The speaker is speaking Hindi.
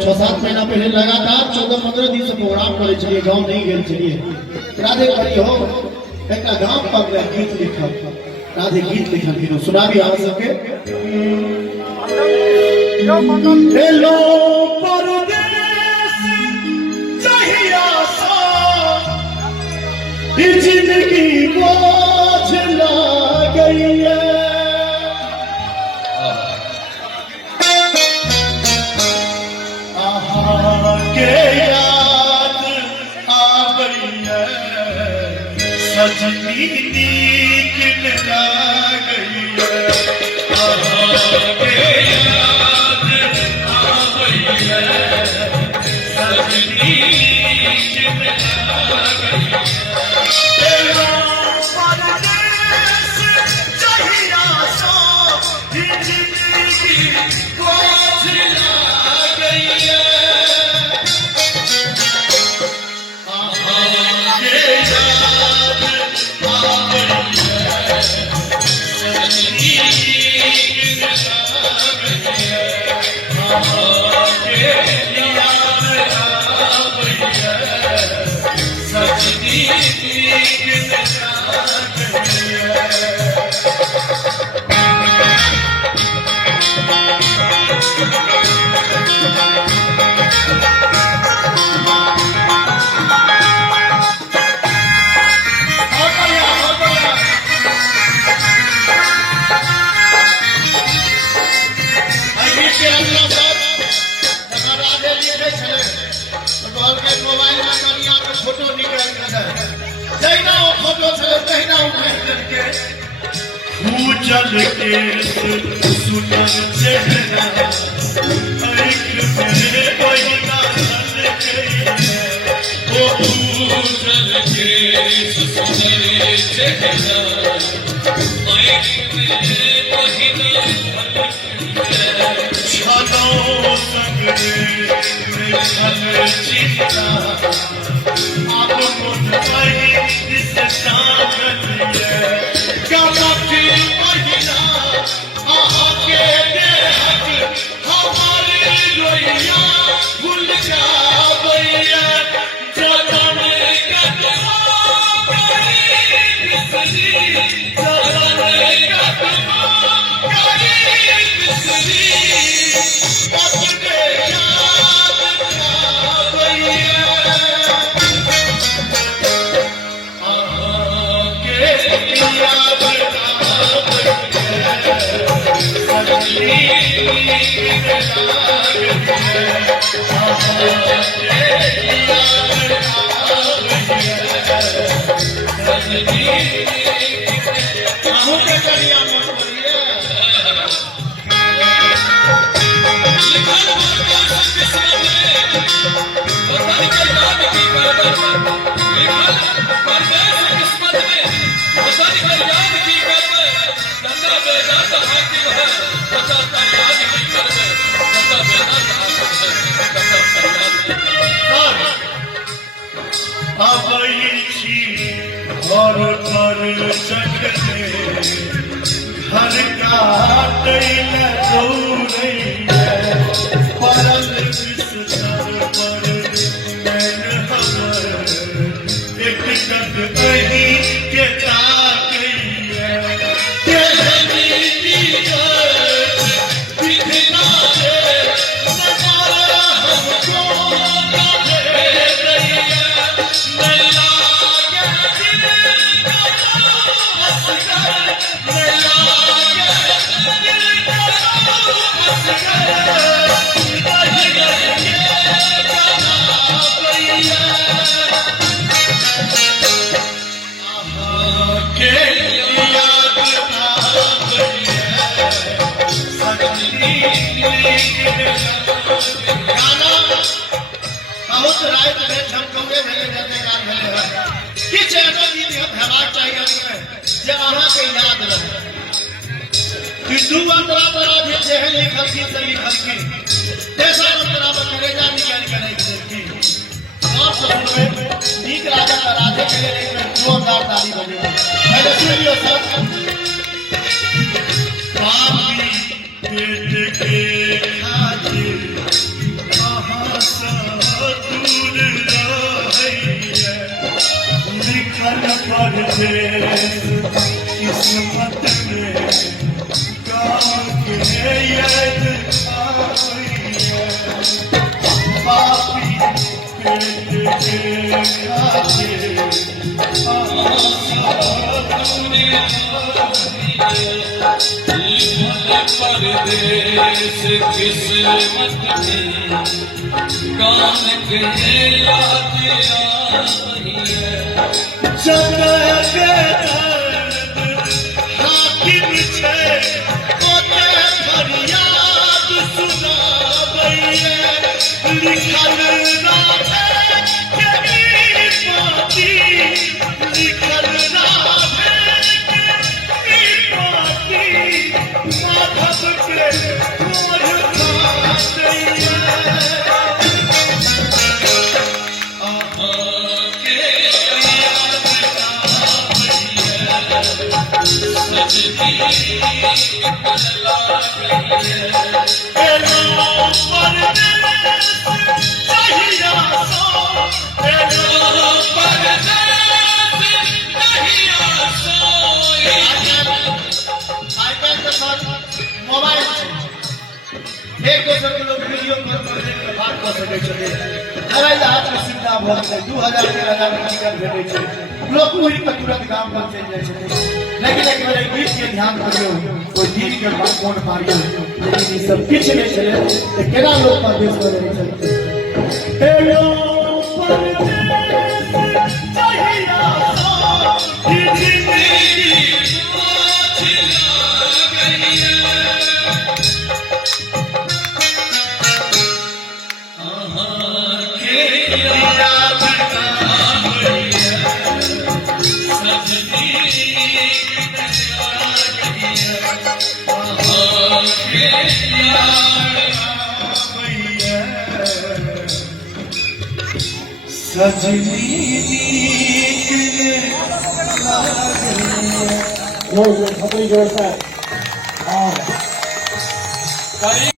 6-7 महीना पहले लगातार 14-15 दिन से प्रोग्राम करे चलिए, गांव नहीं गए चलिए। राधे भाई हो एक गांव पर गीत लिखल, राधे गीत लिखल फिर सुना भी आप सबके। हेलो परदेस चाहिया सा जिंदगी बोझ ला गई है, के याद आ गई है, सजनी नीक लगा गई है, के याद आ गई है, सजनी नीक लगा गई है। तेरा परदेस चाहिया सा जिंदगी बोझ ला गई है, मोबाइल में करिया के फोटो निकाल के जैना वो फोटो चले तहिना उठा करके भूजल के सुनन चेहरा आँख में बहिना सन गई है, वो भूजल के सुनन चेहरा आँख में बहिना सन गई है, छलो संगे चिंता आप मुझ वही इस सागत है, कमकी महिला आके देहक हमारी रोइया भूल जा भैया, जगन कदमा करी बिसरी, जगन कदमा करी बिसरी, और पर सकते घर का तैल दूरी है, परल विस्तर पर नैन हमर एक टक कहीं के ताकई है, कहनी दिखना दे नजारा हमको ना दे रही है, मैला बहुत रात में झमकौए भेले जाते गान भेले है किछ एगो गीत हेबाक चाहिए जे अहाँ के याद रहे कि दू अंतरा बड़ा जे है लिखल की से लिखल की तेसर अंतरा में करेजा निकाल के नहीं देती आप सब सुनबे नीक राजा का राधे के लिए एक जोरदार ताली बजेगा पहले सुनियो सब पापी पेट के खातिर परदेश किस्मत में कान के याद आ रही है जग के हाकिम छे ओते फरियाद सुनाबैये लिखल राधे के पाती लिखल राधे के पाती माधव के मोर खाते मोबाइल एक दोसर के लोग वीडियो कॉल पर देख के बात कर सकै छथि हवाई जहाज के सुविधा भ गेलै 2000 3000 के टिकट भेटै छै लोग पूरी पर तुरंत काम पर चलि जाइ छथि लेकिन एक बेर गीत के ध्यान करियो कोई गीत के बात कोन मारियो लेकिन ई सब किछ नहीं छले त केना लोग परदेश में रहै छथि हेलो परदेश चाहिया ई जिंदगी सजनी नीक लागे।